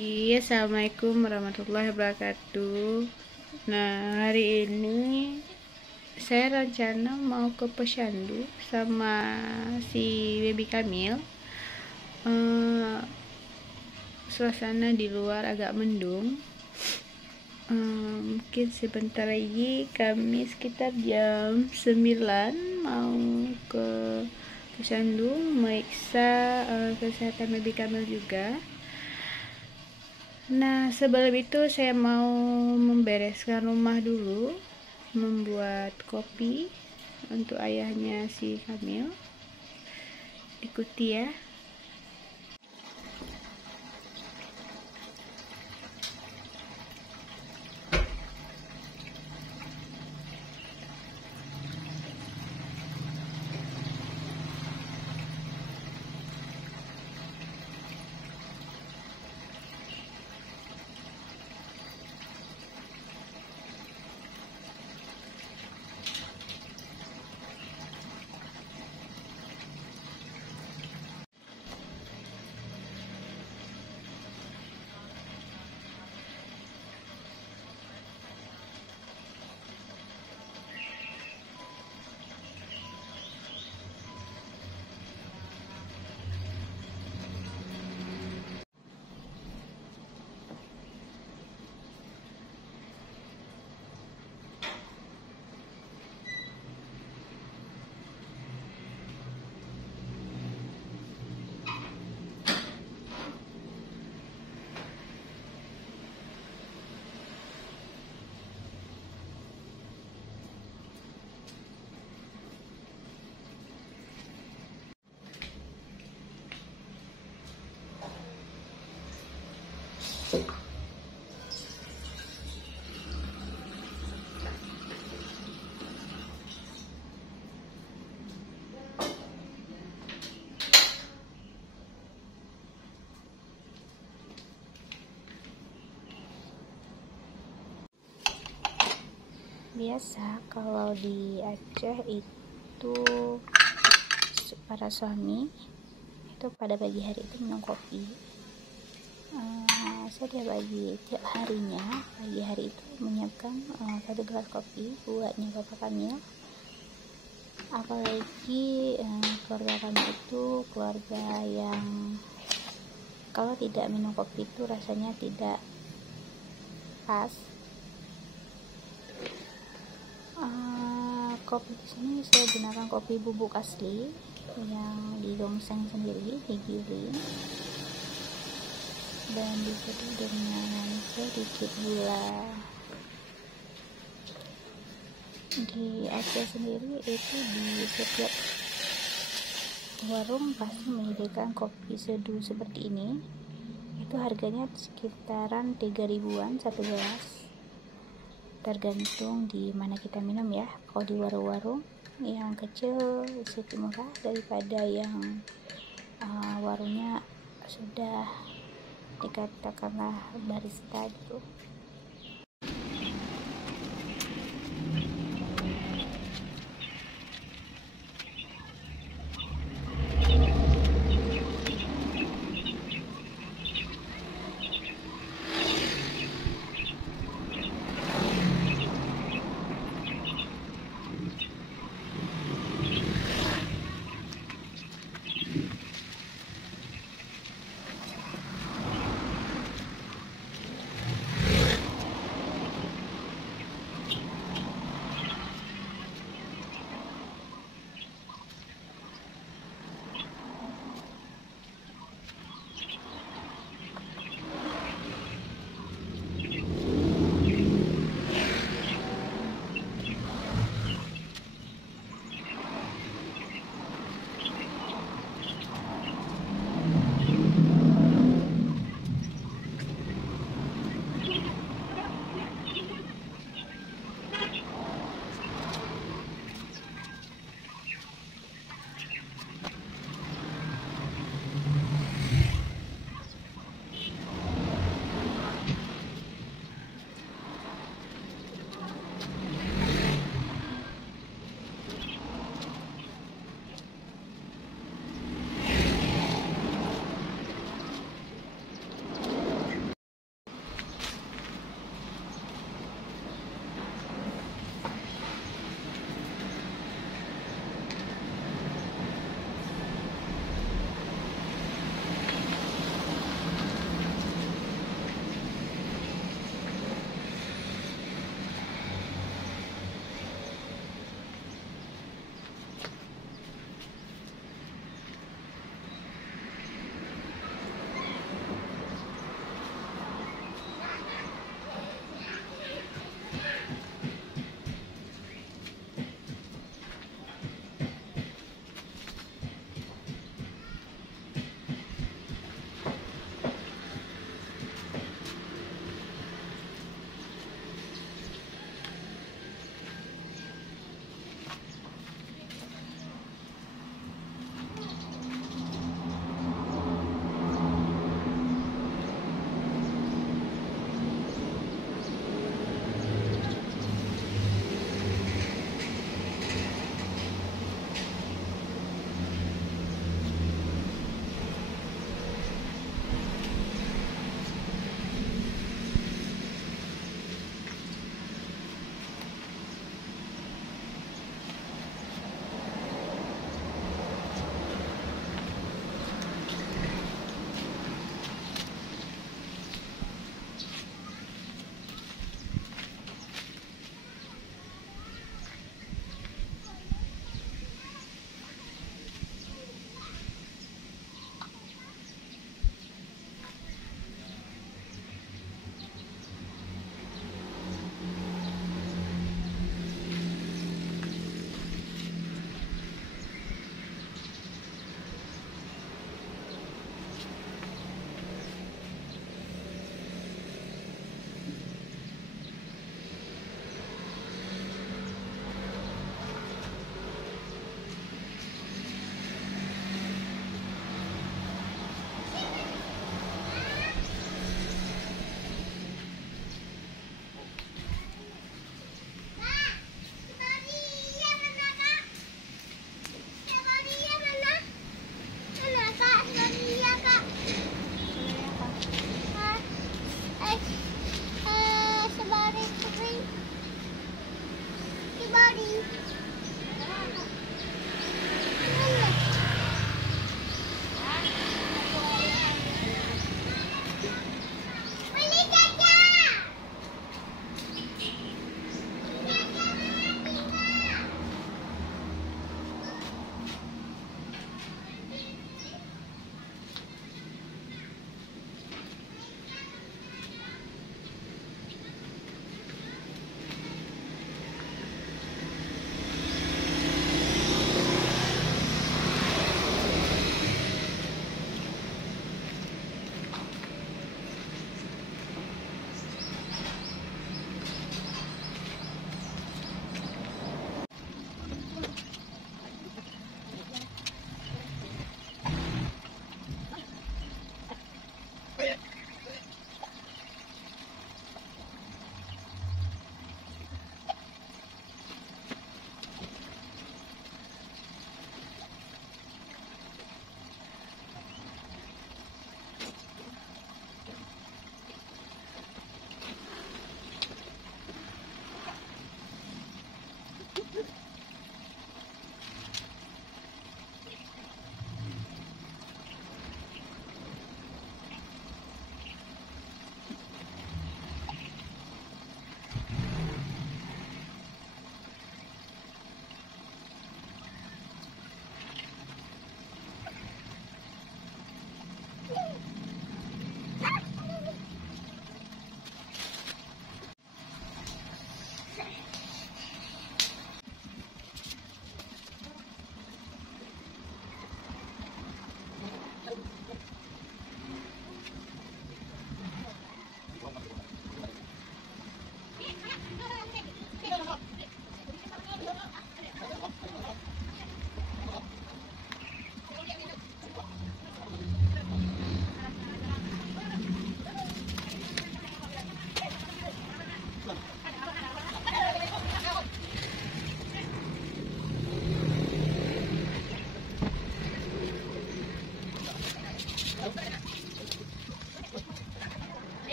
Iya, assalamualaikum warahmatullahi wabarakatuh. Nah, hari ini saya rencana mau ke Posyandu sama si baby Kamil. Suasana di luar agak mendung. Mungkin sebentar lagi kami sekitar jam 9 mau ke Posyandu meriksa kesehatan baby Kamil juga. Nah, sebelum itu saya mau membereskan rumah dulu, membuat kopi untuk ayahnya si Kamil. Ikuti ya. Biasa kalau di Aceh itu para suami itu pada pagi hari itu minum kopi. Saya tiap harinya pagi hari itu menyiapkan 1 gelas kopi buatnya Bapak Kamil. Apalagi keluarga kami itu keluarga yang kalau tidak minum kopi itu rasanya tidak pas. Kopi di sini saya gunakan kopi bubuk asli yang digongseng sendiri, digiling dan diseduh dengan sedikit gula. Di Aceh sendiri itu di setiap warung pasti menyediakan kopi seduh seperti ini. Itu harganya sekitaran 3.000-an satu gelas, tergantung di mana kita minum ya. Kalau di warung-warung yang kecil sedikit murah daripada yang warungnya sudah dikatakanlah barista gitu.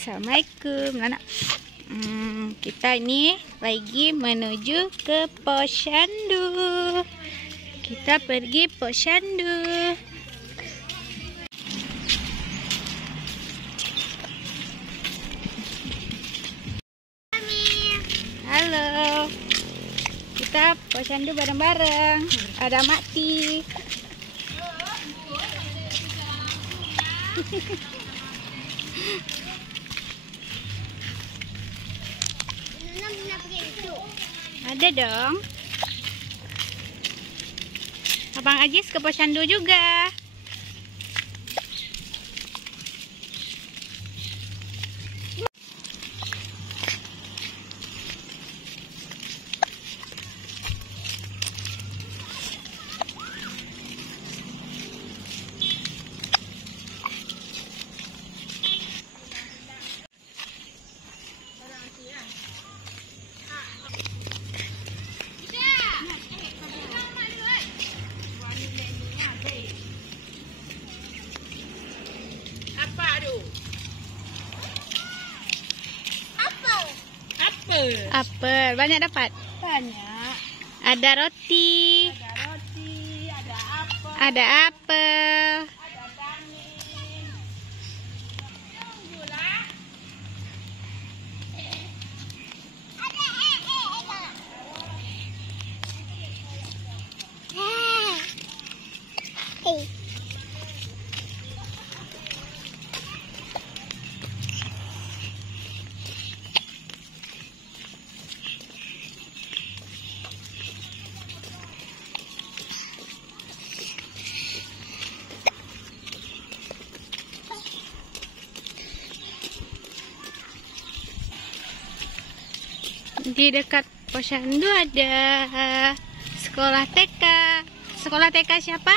Assalamualaikum anak. Kita ini lagi menuju ke Posyandu. Kita pergi Posyandu. Halo. Kita Posyandu bareng-bareng. Ada Makti. Ada dong. Abang Ajis ke Posyandu juga. Apel. Banyak dapat? Banyak. Ada roti. Ada roti, ada apel, Ada apel. ada daging. Tunggulah. Di dekat Posyandu ada sekolah TK. Sekolah TK siapa?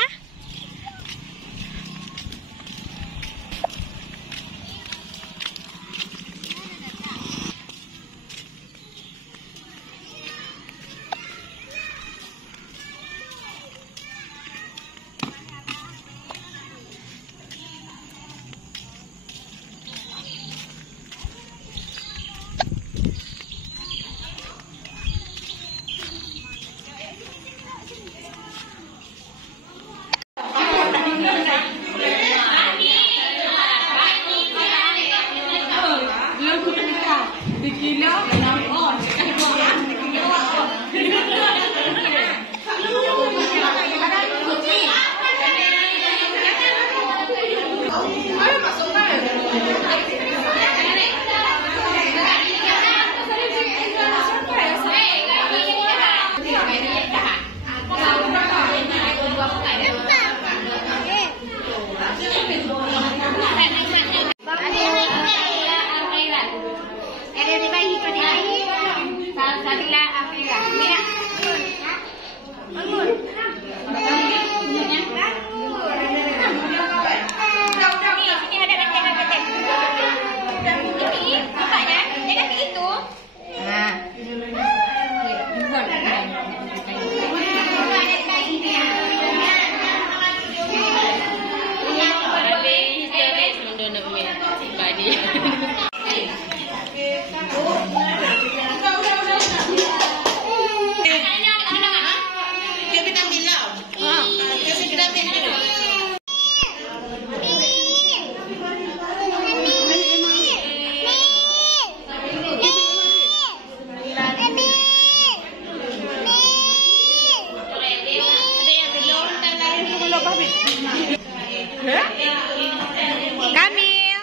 Kamil.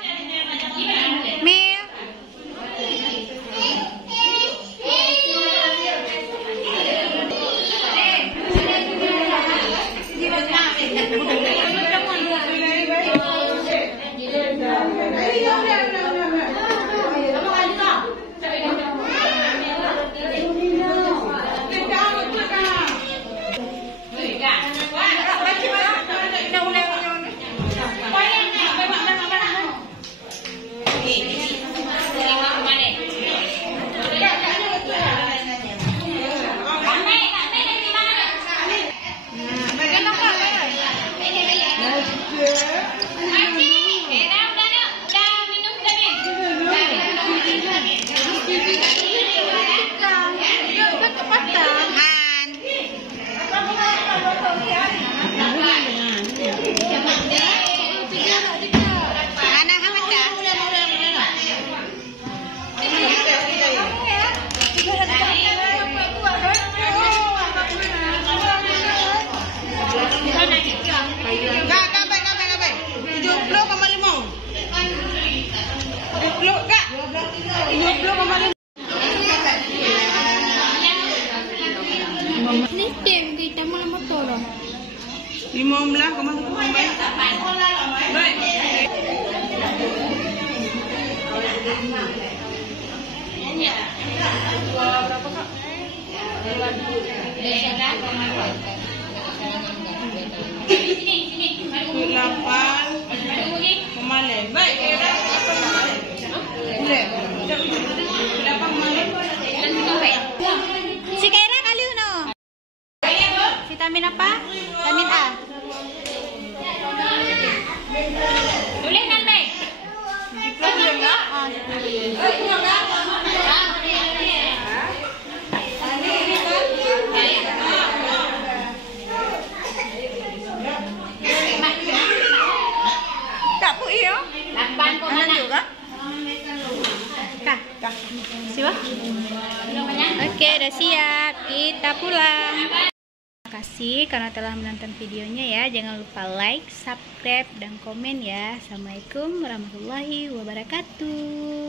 Mil. Si Kaira kali uno. Vitamin apa? Vitamin A. Boleh nanti. Tak pu iyo. 8 kok mana? Juga. Kah. Siapa? Oke, udah siap. Kita pulang. Terima kasih karena telah menonton videonya ya. Jangan lupa like, subscribe, dan komen ya. Assalamualaikum warahmatullahi wabarakatuh.